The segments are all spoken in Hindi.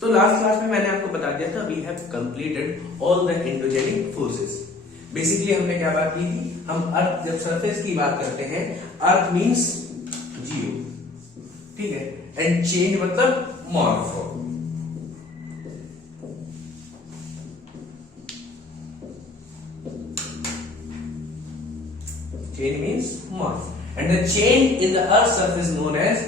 तो लास्ट क्लास में मैंने आपको बता दिया था we have completed all the endogenic forces. Basically हमने क्या बात की थी, हम अर्थ जब सरफेस की बात करते हैं, अर्थ मींस जीरो, ठीक है, एंड चेंज मतलब morpho. Change means morph, and the change in the Earth's surface known as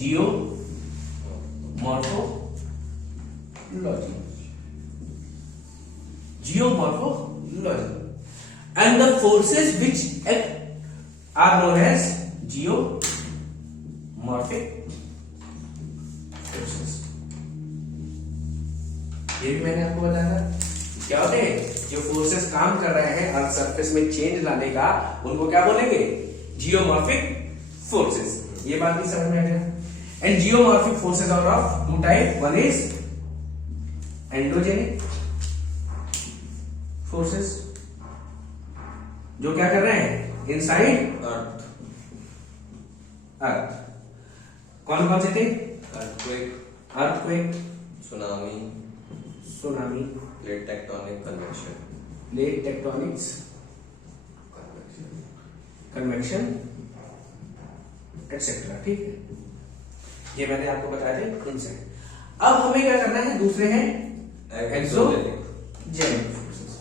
geomorphology. Geomorphology, and the forces which act are known as geomorphic forces. ये भी मैंने आपको बताया था क्या होते हैं, जो फोर्सेस काम कर रहे हैं अर्थ सरफेस में चेंज लाने का, उनको क्या बोलेंगे, जियोमॉर्फिक फोर्सेस। ये बात भी समझ में आ गया। And geomorphic forces are of two type, one is endogenic forces, जो क्या कर रहे हैं इनसाइड अर्थ। कौन कौन से थे, earthquake, tsunami, plate tectonic convection etcetera, ठीक है। ये मैंने आपको बताया थे इनसे। अब हमें क्या करना है, दूसरे हैं एक्सोजेनिक फोर्सेस।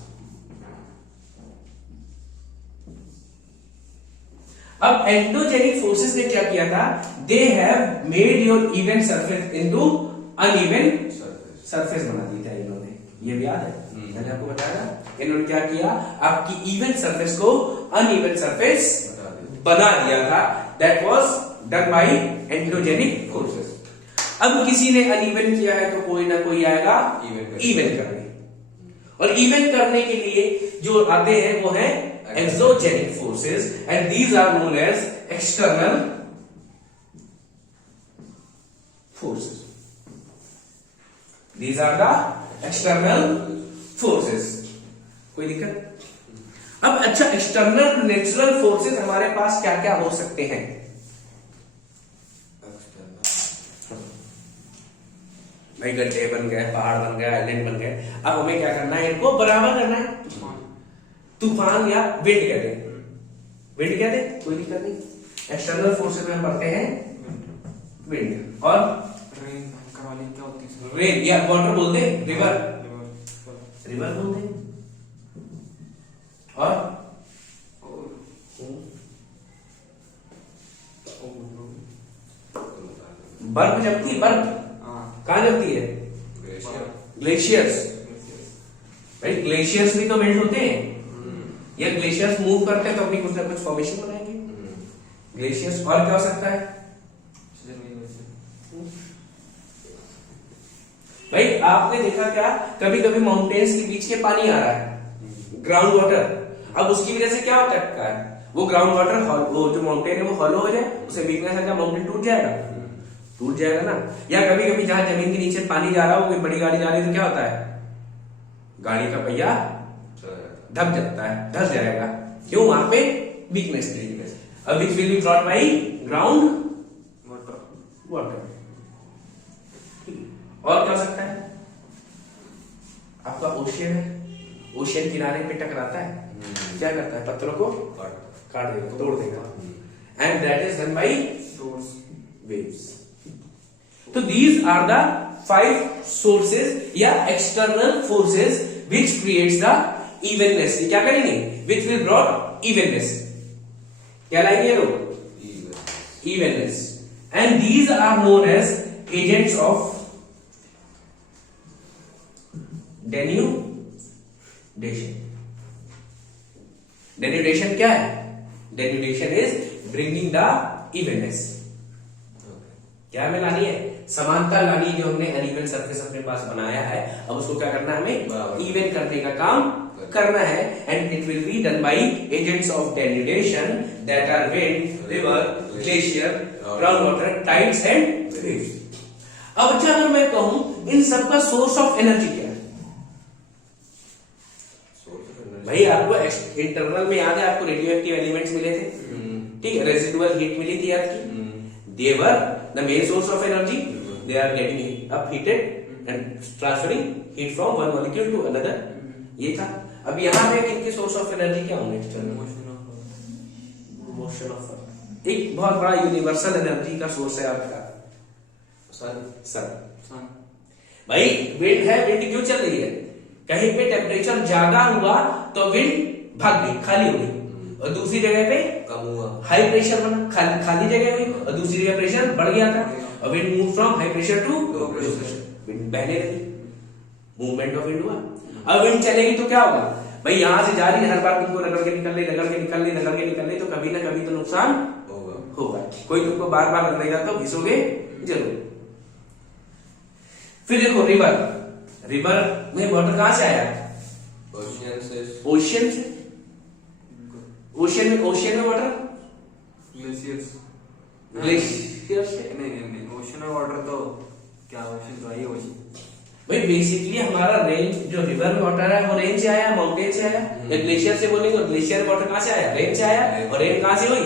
अब एंडोजेनिक फोर्सेस ने क्या किया था, they have made your even surface into uneven surface बना दी था इन्होंने, ये भी याद है, मैंने आपको बताया था। इन्होंने क्या किया, आपकी इवन सरफेस को अनइवन सरफेस बना दिया था। That was done by endogenic forces. अब किसी ने अनइवन किया है तो कोई ना कोई आएगा इवन करने, और इवन करने के लिए जो आते हैं वो है exogenic forces, and these are known as external forces. These are the external forces. कोई दिक्कत? अब अच्छा, एक्सटर्नल नेचुरल फोर्सेस हमारे पास क्या क्या हो सकते हैं? भाई गड्ढे बन गए, पहाड़ बन गया, आइलैंड बन गए। अब हमें क्या करना है, इनको बराबर करना है। तूफान या विंड कहते हैं, विंड कहते हैं, कोई दिक्कत नहीं। एक्सटर्नल फोर्सेस में पढ़ते हैं विंड, और रेन या वाटर बोलते हैं, रिवर बोलते हैं, और बर्फ जमती है, बर्फ कहां जमती है, ग्लेशियर्स। भाई ग्लेशियर्स भी तो मेल्ट होते हैं, या ग्लेशियर्स मूव करते हैं तो अपनी कुछ ना कुछ फॉर्मेशन बनाएंगे ग्लेशियर्स। और क्या हो सकता है भाई, आपने देखा क्या, कभी कभी माउंटेन्स के बीच के पानी आ रहा है, ग्राउंड वाटर। अब उसकी वजह से क्या होता है, वो ग्राउंड वाटर, वो जो माउंटेन है वो हॉलो हो जाए, उसे वीकनेस आ जाए, माउंटेन टूट जाएगा ना। या कभी कभी जहां जमीन के नीचे पानी जा रहा हो, कोई बड़ी गाड़ी जा रही है तो क्या होता है, गाड़ी का पहिया धक जाता है, धस जाएगा। क्यों, वहां पे वीकनेस थी। अब which will be brought by ground water. और क्या हो सकता है, आपका ओशियन है, ओशियन किनारे पे टकराता है, क्या करता है, पत्थरों को काट देगा, तोड़ देगा, and that is done by waves. तो दीज आर द 5 सोर्सेज या external forces which creates the evenness. क्या करेंगे, विच विल ब्रॉट इवननेस, क्या लाएंगे लोग, evenness, and these are known as agents of denudation. Denudation क्या है, denudation is bringing the evenness. क्या हमें लानी है, समानता लानी है, जो हमने अनइवन सरफेस अपने पास बनाया है, अब उसको क्या करना है, हमें इवन करने का काम करना है। And it will be done by agents of denudation that are wind, river, glacier, ground water, tides and waves. अब अच्छा, अगर मैं कहूं इन सबका सोर्स ऑफ एनर्जी क्या है, भाई आपको इंटरनल में याद है, आपको रेडियो एक्टिव एलिमेंट्स मिले थे, ठीक है, रेजिडुअल हीट मिली थी आपकी, they were the main source of energy, they are getting up heated and transferring heat from one molecule to another. ये था। अब यहाँ पे इनके सोर्स ऑफ एनर्जी क्या होंगे? मोशन ऑफ एक बहुत बड़ा यूनिवर्सल एनर्जी का सोर्स है आपका सन। भाई विंड है, विंड क्यों चल रही है? कहीं पे टेम्परेचर ज्यादा हुआ तो विंड भाग गई, खाली हो गई, और दूसरी जगह पे कम हुआ, हाई प्रेशर बना, खाली जगह हुई, और दूसरी जगह प्रेशर बढ़ गया था, और wind move from high pressure to low pressure, wind बहने लगी, मूवमेंट ऑफ विंड हुआ। अब विंड चलेगी तो क्या होगा? भाई यहां से जा रही है, हर बार तुमको रगड़ के निकल रही, तो कभी ना कभी तो नुकसान होगा। कोई तुमको बार बार रगड़ेगा तो घिसोगे जरूर। फिर देखो रिवर में वाटर कहां से आया? ओशियन से। ओशियन में वाटर ग्लेशियर से। नहीं, ओशन और वाटर तो क्या, ओशन तो है ओशन। भाई बेसिकली हमारा रेंज, जो रिवर में वाटर है वो रेंज से आया, माउंटेन से आया, या ग्लेशियर से बोलेंगे तो ग्लेशियर वाटर कहां से आया? रेंज से आया। और रेन कहां से हुई?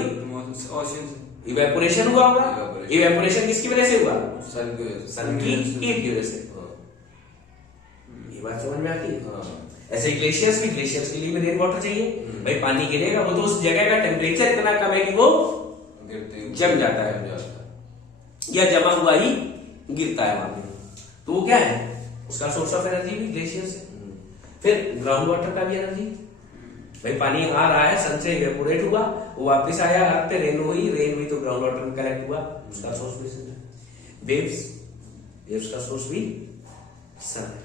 ओशन से। इवेपोरेशन हुआ होगा। इवेपोरेशन किसकी वजह से हुआ? सन की हीट की वजह से। ये बात समझ में आती है? ऐसे ग्लेशियर्स के लिए भी रेन वाटर चाहिए। भाई पानी गिरेगा, वो तो उस जगह का टेम्परेचर इतना कम है कि वो जम जाता है, या जमा हुआ ही गिरता है वहां पे, तो वो क्या है? उसका सोर्स ऑफ एनर्जी भी ग्लेशियर से। फिर ग्राउंड वाटर का भी एनर्जी। भाई पानी आ रहा है, सन से इवेपोरेट हुआ, वो वापस आया अर्थ पे, रेन हुई तो ग्राउंड वाटर में कलेक्ट हुआ, उसका सोर्स भी सन है। वेव्स का सोर्स भी सन है।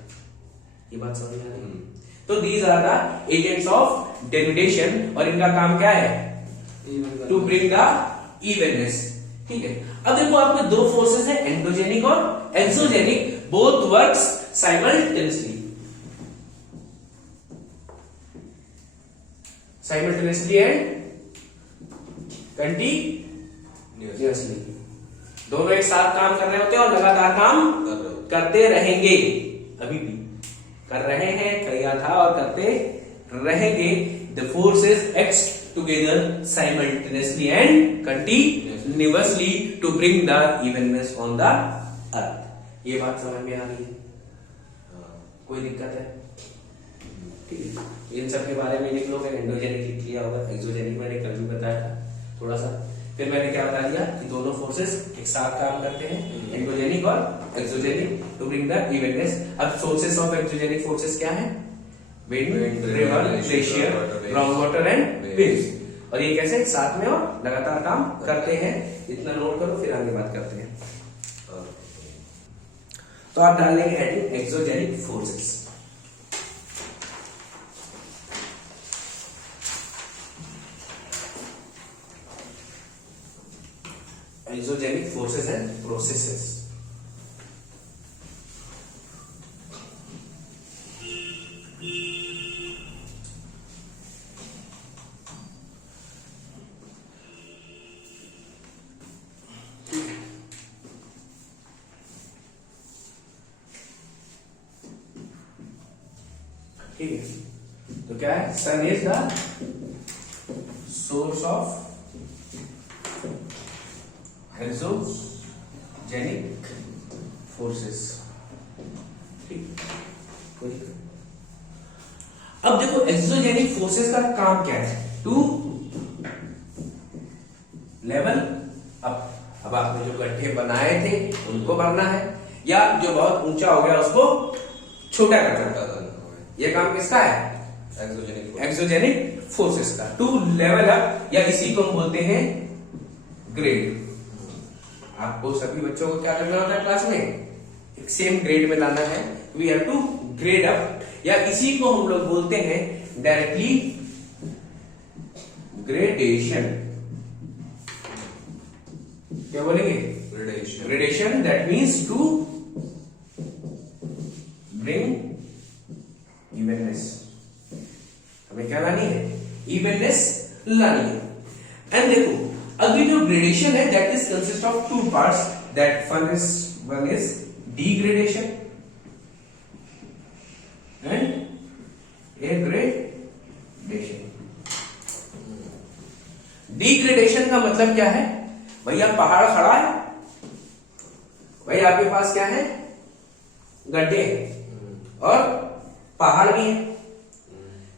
ये बात समझ में आ रही है? तो these are the agents of denudation, और इनका काम क्या है? To bring the evenness. ठीक है। अब देखो आपके दो फोर्सेस है, एंडोजेनिक और exogenic, both works simultaneously and continuously. दोनों एक साथ काम कर रहे होते हैं और लगातार काम करते रहेंगे। अभी भी कर रहे हैं, किया था और करते रहेंगे। The forces act together simultaneously and continuously to bring the evenness on the earth। ये बात समझ में आ रही है? कोई दिक्कत है? ठीक है। इन सब के बारे में लिख लो। एंडोजेनिक लिख लिया होगा, एक्सोजेनिक मैंने कल भी बताया था थोड़ा सा। फिर मैंने क्या बता दिया कि दोनों फोर्सेस एक साथ काम करते हैं, एंडोजेनिक और exogenic, to bring the evenness. अब सोर्सेस ऑफ एक्सोजेनिक फोर्सेस क्या है? Wind, river, glacier, ground water and waves. और ये कैसे साथ में और लगातार काम करते हैं। इतना नोट करो, फिर आगे बात करते हैं। तो आप डाल लेंगे heading exogenic forces. Exogenic forces and processes. ठीक है। तो क्या है? Sun is the source of exogenic forces. ठीक। अब देखो एक्सोजेनिक फोर्सेस का काम क्या है? To level up. अब आपने जो गड्ढे बनाए थे उनको भरना है, या जो बहुत ऊंचा हो गया उसको छोटा करना है। ये काम किसका है? एक्सोजेनिक फोर्सेस का। टू लेवल अप, या इसी को हम बोलते हैं ग्रेड। आपको सभी बच्चों को क्या करना होता है क्लास में? एक सेम ग्रेड में लाना है। We have to grade up, या इसी को हम लोग बोलते हैं डायरेक्टली ग्रेडेशन। क्या बोलेंगे? Gradation. That means to bring evenness. हमें क्या लानी है? इवननेस लानी है। एंड देखो अभी जो ग्रेडेशन है that is consist of two parts. That one is degradation and A gradation. Degradation का मतलब क्या है? भैया पहाड़ खड़ा है, भाई आपके पास क्या है? गड्ढे हैं और पहाड़ भी है।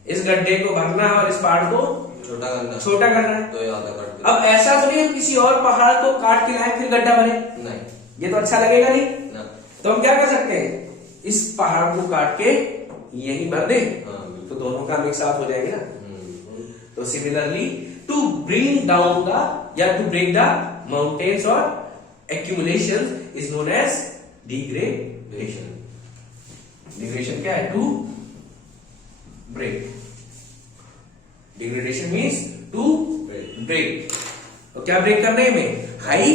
इस गड्ढे को भरना है और इस पहाड़ को छोटा करना है। तो आधा काट के अब ऐसा तो नहीं किसी और पहाड़ को काट के लाए फिर गड्ढा भरे, नहीं, ये तो अच्छा लगेगा नहीं ना। तो हम क्या कर सकते हैं, इस पहाड़ को काट के यही भर दे, तो दोनों काम एक साथ हो जाएंगे ना। तो similarly to bring down the या टू ब्रेक द माउंटेन्स और accumulations is known as degradation. Degradation क्या है? To break. Degradation means to break. तो क्या ब्रेक करने में? High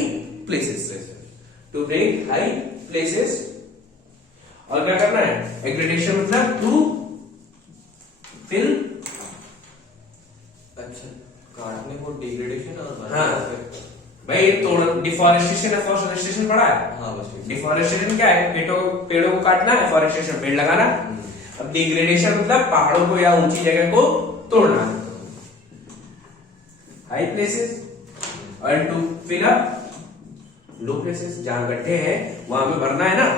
places. To break high places. और क्या करना है? Degradation मतलब to fill. अच्छा, काटने को डिग्रेडेशन और हाँ भाई, तोड़ डिफॉरेस्टेशन है, फॉरेस्टेशन पढ़ा है। हाँ बस डिफॉरेस्टेशन क्या है? पेड़ों को काटना है, फॉरेस्टेशन पेड़ लगाना। अब डिग्रेडेशन मतलब पहाड़ों को या ऊंची जगह को तोड़ना। हाई प्लेसेस और to fill up low places, जहां गड्ढे हैं वहां पे भरना है ना।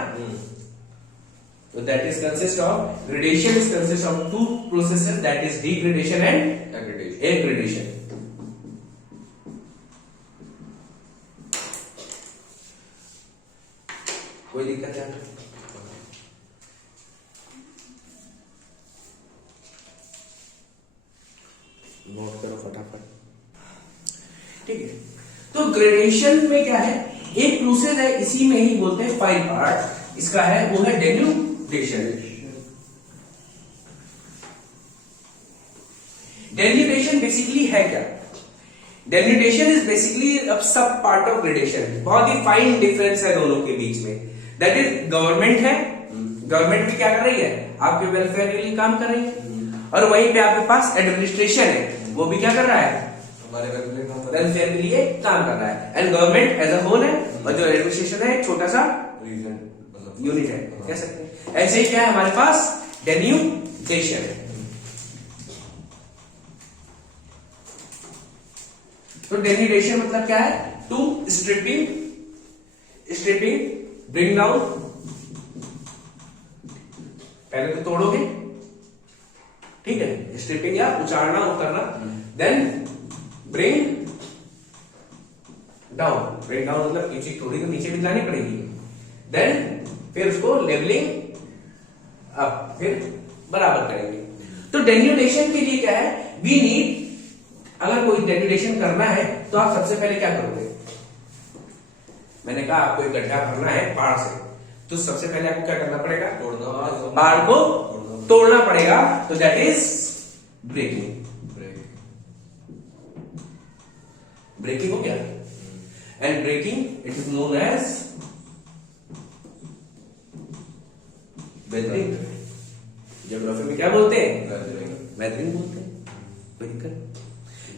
तो that is consist of gradation is consist of two processes, that is degradation and aggradation. कोई दिक्कत है? नोट करो फटाफट, ठीक है। तो ग्रेडेशन में क्या है, एक प्रोसेस है, इसी में ही बोलते हैं फाइन पार्ट इसका है, वो है डेन्यूडेशन। डेन्यूडेशन बेसिकली है क्या? डेन्यूडेशन इज बेसिकली अब सब पार्ट ऑफ ग्रेडेशन। बहुत ही फाइन डिफरेंस है दोनों के बीच में। दैट इज गवर्नमेंट है, गवर्नमेंट भी क्या कर रही है? आपके वेलफेयर के लिए काम कर रही है। और वहीं पे आपके पास एडमिनिस्ट्रेशन है, वो भी क्या कर रहा है? हमारे वेलफेयर के लिए काम कर रहा है। And government as a whole है, और जो एडमिनिस्ट्रेशन है एक छोटा सा यूनिट है, कह सकते हैं। ऐसे ही क्या है हमारे पास? डेन्यूडेशन है। तो डेन्यूडेशन मतलब क्या है? To stripping bring down. पहले तो तोड़ोगे, ठीक है, स्ट्रिपिंग या उचाड़ना उतरना, then bring down. Bring down मतलब नीचे, थोड़ी तो नीचे भी लानी पड़ेगी, देन फिर उसको लेवलिंग अप, फिर बराबर करेंगे। तो डेन्यूडेशन के लिए क्या है? वी नीड, अगर कोई डेन्यूडेशन करना है तो आप सबसे पहले क्या करोगे? मैंने कहा आपको एक गड्ढा भरना है पहाड़ से, तो सबसे पहले आपको क्या करना पड़ेगा? पहाड़ को तोड़ना पड़ेगा। तो दैट इज ब्रेकिंग। ब्रेकिंग हो गया। And breaking it is known as weathering. Geography में क्या बोलते हैं? वेदरिंग बोलते हैं। कोई दिक्कत?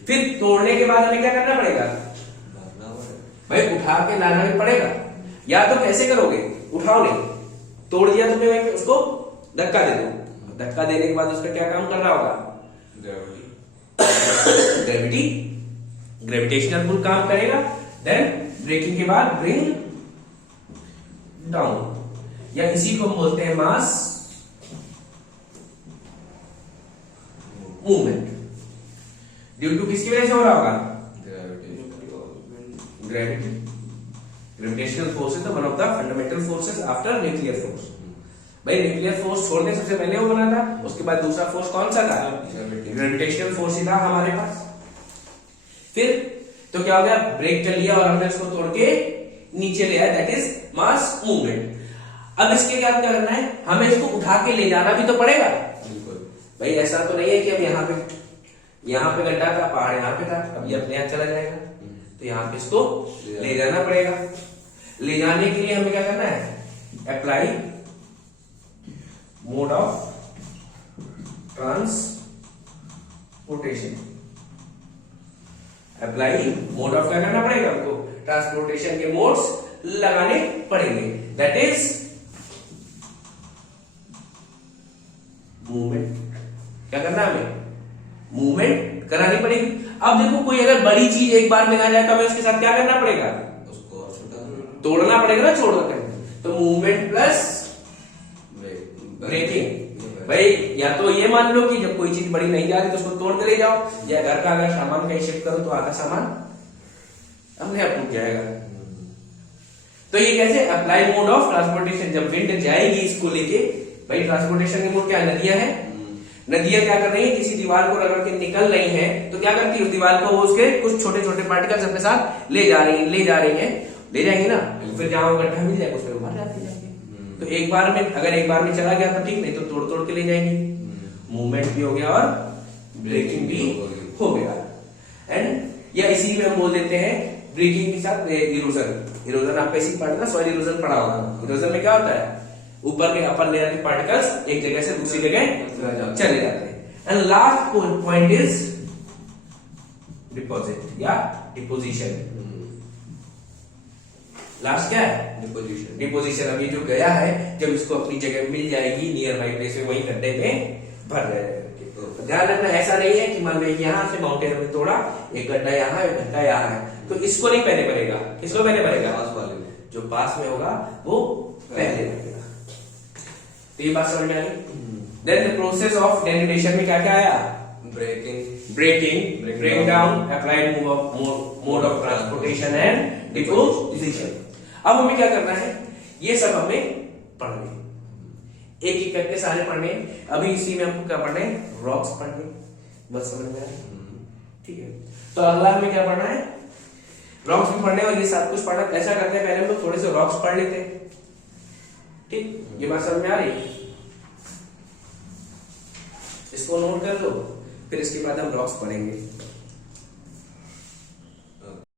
फिर तोड़ने के बाद हमें क्या करना पड़ेगा? भाई उठा के लाना भी पड़ेगा। या तो कैसे करोगे? उठाओ नहीं, तोड़ दिया तुमने, भाई उसको धक्का दे दो। धक्का देने के बाद उसका क्या काम कर रहा होगा? ग्रेविटी, ग्रेविटेशनल पुल काम करेगा। देन ब्रेकिंग के बाद ब्रिंग डाउन, या इसी को हम बोलते हैं मास मूवमेंट। ड्यू टू किसकी वजह से हो रहा होगा? Gravity. Gravitational force is one of the fundamental forces after nuclear force. भाई न्यूक्लियर फोर्स छोड़ने सबसे पहले वो बना था, उसके बाद दूसरा फोर्स कौन सा था? ग्रेविटेशनल फोर्स ही था हमारे पास। फिर तो क्या हो गया? ब्रेक कर लिया और हमने उसको तोड़ के नीचे ले आया, दैट इज मास मूवमेंट। अब इसके क्या करना है? हमें इसको उठा के ले जाना भी तो पड़ेगा। भाई ऐसा तो नहीं है कि अब यहाँ पे गड्ढा था, पहाड़ यहाँ पे था, अब ये अपने आप चला जाएगा। तो यहाँ पे इसको ले जाना पड़ेगा। ले जाने के लिए हमें क्या करना है? Apply mode of transportation. Apply mode of क्या करना पड़ेगा हमको? ट्रांसपोर्टेशन के मोड्स लगाने पड़ेंगे, दैट इज मूवमेंट। क्या करना है हमें? मूवमेंट करानी पड़ेगी। अब देखो कोई अगर बड़ी चीज एक बार में आ जाए तो हमें उसके साथ क्या करना पड़ेगा? उसको तोड़ना पड़ेगा ना, छोड़ कर। तो मूवमेंट प्लस भाई या तो ये मान लो कि जब कोई चीज बड़ी नहीं जा रही तो उसको तोड़ के ले जाओ, या घर का अगर सामान कहीं शिफ्ट करो तो आधा सामान अपने आप टूट जाएगा। तो ये कैसे अप्लाई मोड ऑफ ट्रांसपोर्टेशन, जब विंड जाएगी इसको लेके, भाई ट्रांसपोर्टेशन के मोड क्या है, नदियां हैं, नदियां क्या कर रही है, किसी दीवार को रगड़ के निकल रही है तो क्या करती है, उस दीवार को वो उसके कुछ छोटे छोटे पार्टिकल्स अपने साथ ले जा रही है, ले जाएंगे ना, फिर जहां गड्ढा मिल जाएगा उसमें भर जाती जाएगी। तो एक बार में अगर एक बार में चला गया तो ठीक, नहीं तो तोड़ तोड़ के ले जाएंगे। मूवमेंट भी हो गया और ब्रेकिंग भी हो गया। एंड या इसी में हम बोल देते हैं ब्रेकिंग के साथ इरोजन आपका इसी पढ़ा ना, सॉइल इरोजन पढ़ा होगा। इरोजन में क्या होता है, ऊपर के अपर लेयर के पार्टिकल्स एक जगह से दूसरी जगह चले जाते हैं। And last point is deposit या डिपोजिशन। लास्ट क्या है, डिपोजिशन। अभी जो गया है जब इसको अपनी जगह मिल जाएगी नियर बाई प्लेस में, वही गड्ढे में भर जाएगा। तो ध्यान रखना, ऐसा नहीं है कि मान लो यहाँ से माउंटेन में तोड़ा, एक गड्ढा यहाँ एक गड्ढा यहाँ है तो इसको नहीं पहले भरेगा, किसको पहले भरेगा, जो पास में होगा वो पहले भरेगा। तो ये बात समझ में आ गई। Then the process of denudation में क्या क्या आया, breaking, break down, applied mode of transportation and deposition. अब हमें क्या करना है, ये सब हमें पढ़ने, एक एक करके सारे पढ़ने। अभी इसी में हमको क्या पढ़ने, रॉक्स पढ़ने, बस समझ में आया, ठीक है। तो अगला हमें क्या पढ़ना है, रॉक्स भी पढ़ने और ये सब कुछ पढ़ना। ऐसा करते हैं, पहले हम लोग थोड़े से रॉक्स पढ़ लेते हैं, ठीक, ये बात समझ में आ रही है, इसको नोट कर लो, फिर इसके बाद हम रॉक्स पढ़ेंगे।